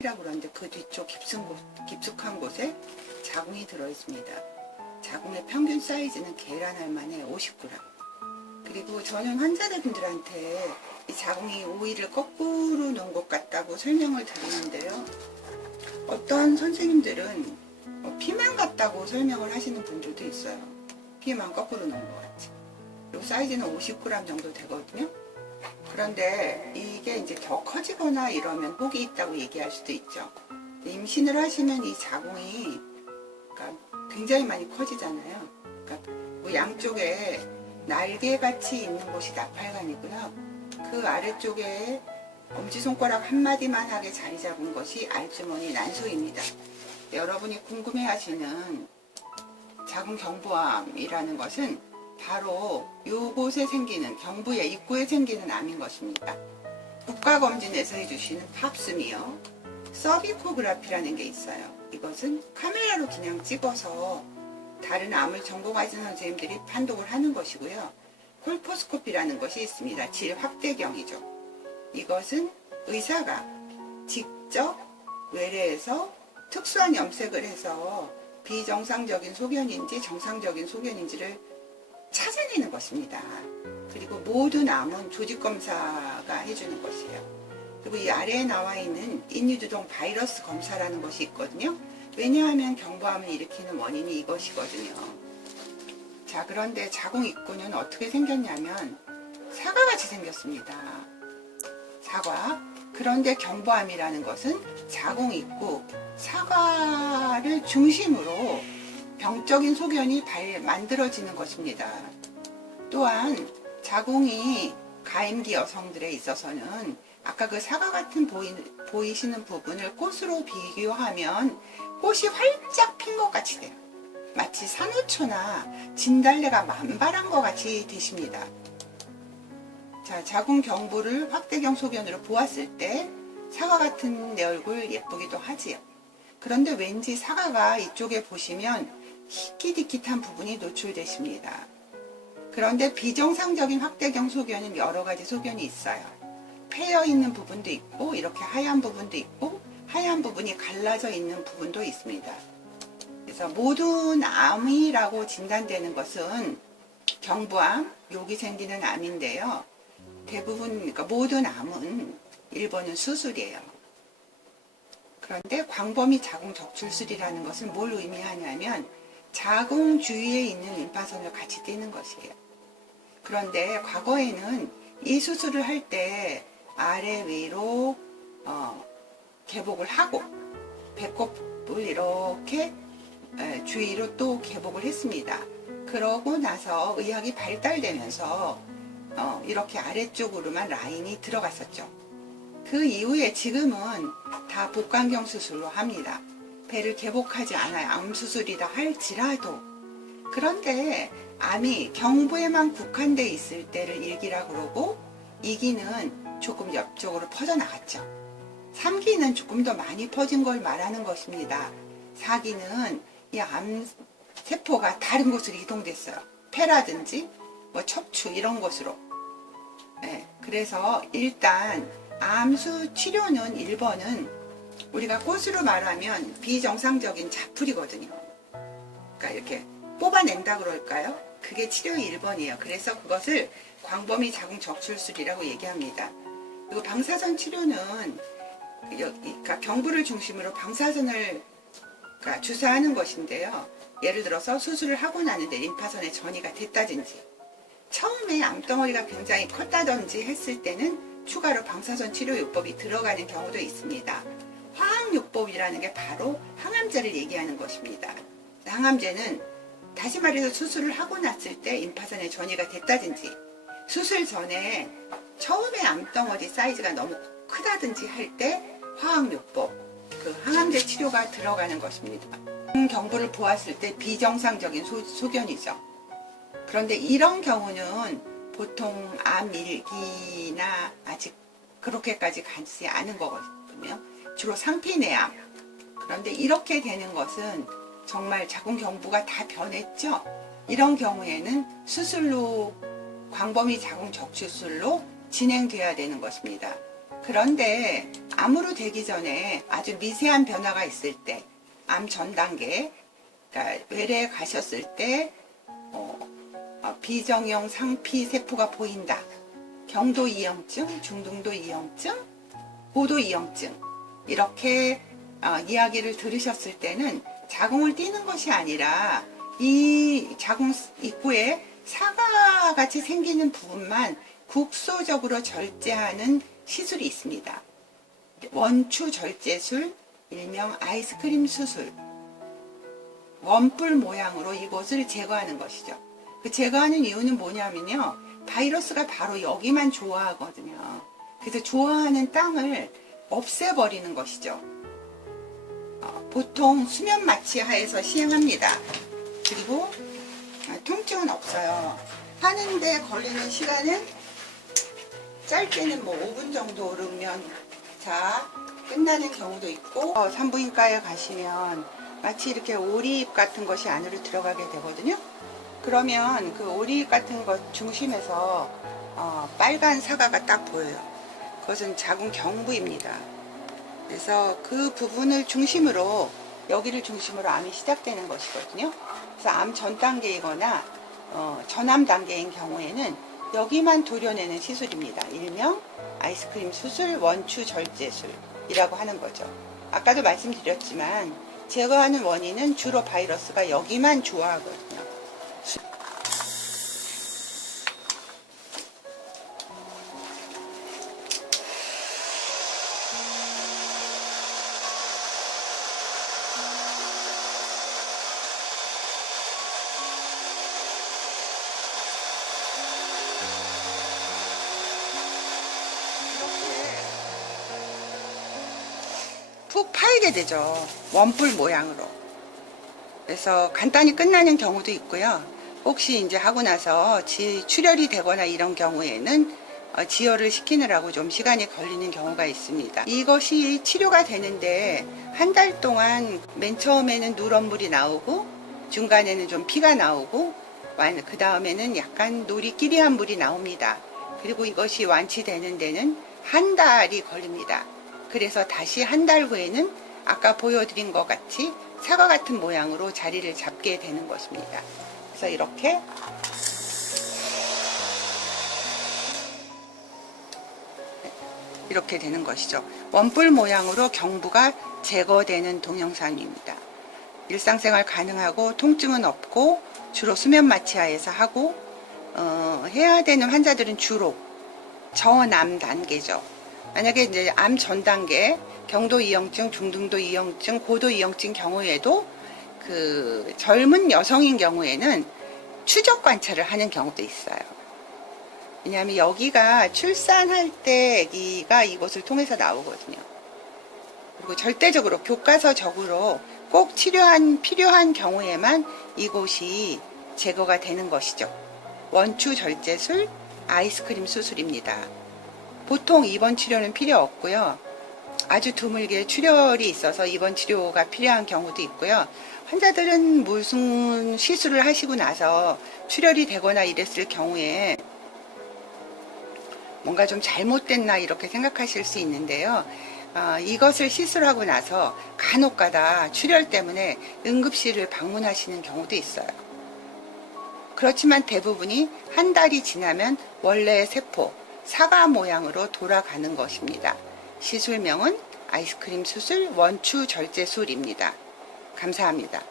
이라고 그러는데 그 뒤쪽 깊숙한 곳에 자궁이 들어있습니다. 자궁의 평균 사이즈는 계란 알만에 50g. 그리고 저는 환자분들한테 이 자궁이 오이를 거꾸로 놓은 것 같다고 설명을 드리는데요. 어떤 선생님들은 피만 같다고 설명을 하시는 분들도 있어요. 피만 거꾸로 놓은 것 같지. 그리고 사이즈는 50g 정도 되거든요. 그런데 이게 이제 더 커지거나 이러면 혹이 있다고 얘기할 수도 있죠. 임신을 하시면 이 자궁이 굉장히 많이 커지잖아요. 그러니까 뭐 양쪽에 날개같이 있는 곳이 나팔관이고요. 그 아래쪽에 엄지손가락 한마디만 하게 자리 잡은 것이 알주머니 난소입니다. 여러분이 궁금해하시는 자궁경부암이라는 것은 바로 이곳에 생기는 경부의 입구에 생기는 암인 것입니다. 국가검진에서 해주시는 팝스미어 서비코그라피라는 게 있어요. 이것은 카메라로 그냥 찍어서 다른 암을 전공하신 선생님들이 판독을 하는 것이고요. 콜포스코피라는 것이 있습니다. 질 확대경이죠. 이것은 의사가 직접 외래에서 특수한 염색을 해서 비정상적인 소견인지 정상적인 소견인지를 찾아내는 것입니다. 그리고 모든 암은 조직검사가 해주는 것이에요. 그리고 이 아래에 나와 있는 인유두동 바이러스 검사라는 것이 있거든요. 왜냐하면 경부암을 일으키는 원인이 이것이거든요. 자, 그런데 자궁 입구는 어떻게 생겼냐면 사과같이 생겼습니다. 사과. 그런데 경부암이라는 것은 자궁 입구, 사과를 중심으로 병적인 소견이 만들어지는 것입니다. 또한 자궁이 가임기 여성들에 있어서는 아까 그 사과 같은 보이시는 부분을 꽃으로 비교하면 꽃이 활짝 핀 것 같이 돼요. 마치 산호초나 진달래가 만발한 것 같이 되십니다. 자, 자궁 경부를 확대경 소견으로 보았을 때 사과 같은 내 얼굴 예쁘기도 하지요. 그런데 왠지 사과가 이쪽에 보시면 희끗희끗한 부분이 노출되십니다. 그런데 비정상적인 확대경 소견은 여러 가지 소견이 있어요. 패여 있는 부분도 있고 이렇게 하얀 부분도 있고 하얀 부분이 갈라져 있는 부분도 있습니다. 그래서 모든 암이라고 진단되는 것은 경부암, 여기 생기는 암인데요. 대부분, 그러니까 모든 암은 1번은 수술이에요. 그런데 광범위 자궁 적출술이라는 것은 뭘 의미하냐면 자궁 주위에 있는 림파선을 같이 떼는 것이에요. 그런데 과거에는 이 수술을 할 때 아래 위로 개복을 하고 배꼽을 이렇게 주위로 또 개복을 했습니다. 그러고 나서 의학이 발달되면서 이렇게 아래쪽으로만 라인이 들어갔었죠. 그 이후에 지금은 다 복강경 수술로 합니다. 배를 개복하지 않아요. 암 수술이다 할지라도. 그런데 암이 경부에만 국한돼 있을 때를 1기라 그러고 2기는 조금 옆쪽으로 퍼져나갔죠. 3기는 조금 더 많이 퍼진 걸 말하는 것입니다. 4기는 이 암 세포가 다른 곳으로 이동됐어요. 폐라든지 뭐 척추 이런 곳으로. 네, 그래서 일단 암수 치료는 1번은 우리가 꽃으로 말하면 비정상적인 자풀이거든요. 그러니까 이렇게 뽑아낸다 그럴까요? 그게 치료의 1번이에요. 그래서 그것을 광범위 자궁 적출술이라고 얘기합니다. 그리고 방사선 치료는 그러니까 경부를 중심으로 방사선을 주사하는 것인데요. 예를 들어서 수술을 하고 나는데 림파선에 전이가 됐다든지 처음에 암덩어리가 굉장히 컸다든지 했을 때는 추가로 방사선 치료요법이 들어가는 경우도 있습니다. 화학요법이라는 게 바로 항암제를 얘기하는 것입니다. 항암제는 다시 말해서 수술을 하고 났을 때 림파선에 전이가 됐다든지 수술 전에 처음에 암덩어리 사이즈가 너무 크다든지 할 때 화학요법, 그 항암제 치료가 들어가는 것입니다. 경부를 보았을 때 비정상적인 소견이죠. 그런데 이런 경우는 보통 암 1기나 아직 그렇게까지 가지 않은 거거든요. 주로 상피내암. 그런데 이렇게 되는 것은 정말 자궁 경부가 다 변했죠. 이런 경우에는 수술로 광범위 자궁 적출술로 진행돼야 되는 것입니다. 그런데 암으로 되기 전에 아주 미세한 변화가 있을 때, 암 전 단계, 그러니까 외래에 가셨을 때 비정형 상피 세포가 보인다. 경도 이형증, 중등도 이형증, 고도 이형증 이렇게 이야기를 들으셨을 때는 자궁을 띄는 것이 아니라 이 자궁 입구에 사과같이 생기는 부분만 국소적으로 절제하는 시술이 있습니다. 원추 절제술, 일명 아이스크림 수술. 원뿔 모양으로 이곳을 제거하는 것이죠. 그 제거하는 이유는 뭐냐면요, 바이러스가 바로 여기만 좋아하거든요. 그래서 좋아하는 땅을 없애버리는 것이죠. 보통 수면 마취하에서 시행합니다. 그리고 통증은 없어요. 하는데 걸리는 시간은 짧게는 뭐 5분 정도 오르면 끝나는 경우도 있고, 산부인과에 가시면 마치 이렇게 오리잎 같은 것이 안으로 들어가게 되거든요. 그러면 그 오리잎 같은 것 중심에서 빨간 사과가 딱 보여요. 그것은 자궁 경부입니다. 그래서 그 부분을 중심으로, 여기를 중심으로 암이 시작되는 것이거든요. 그래서 암 전 단계이거나 전암 단계인 경우에는 여기만 도려내는 시술입니다. 일명 아이스크림 수술, 원추 절제술이라고 하는 거죠. 아까도 말씀드렸지만 제거하는 원인은 주로 바이러스가 여기만 좋아하거든요. 푹 파이게 되죠. 원뿔 모양으로. 그래서 간단히 끝나는 경우도 있고요. 혹시 이제 하고 나서 출혈이 되거나 이런 경우에는 지혈을 시키느라고 좀 시간이 걸리는 경우가 있습니다. 이것이 치료가 되는데 한 달 동안 맨 처음에는 누런물이 나오고, 중간에는 좀 피가 나오고, 그 다음에는 약간 노리끼리한 물이 나옵니다. 그리고 이것이 완치되는 데는 한 달이 걸립니다. 그래서 다시 한 달 후에는 아까 보여드린 것 같이 사과 같은 모양으로 자리를 잡게 되는 것입니다. 그래서 이렇게 되는 것이죠. 원뿔 모양으로 경부가 제거되는 동영상입니다. 일상생활 가능하고 통증은 없고 주로 수면 마취하에서 하고 해야 되는 환자들은 주로 저암 단계죠. 만약에 이제 암 전 단계, 경도 이형증, 중등도 이형증, 고도 이형증 경우에도 그 젊은 여성인 경우에는 추적 관찰을 하는 경우도 있어요. 왜냐하면 여기가 출산할 때 아기가 이곳을 통해서 나오거든요. 그리고 절대적으로 교과서적으로 꼭 필요한 경우에만 이곳이 제거가 되는 것이죠. 원추 절제술, 아이스크림 수술입니다. 보통 입원 치료는 필요 없고요. 아주 드물게 출혈이 있어서 입원 치료가 필요한 경우도 있고요. 환자들은 무슨 시술을 하시고 나서 출혈이 되거나 이랬을 경우에 뭔가 좀 잘못됐나 이렇게 생각하실 수 있는데요. 이것을 시술하고 나서 간혹가다 출혈 때문에 응급실을 방문하시는 경우도 있어요. 그렇지만 대부분이 한 달이 지나면 원래의 세포, 사과 모양으로 돌아가는 것입니다. 시술명은 아이스크림 수술 원추 절제술입니다. 감사합니다.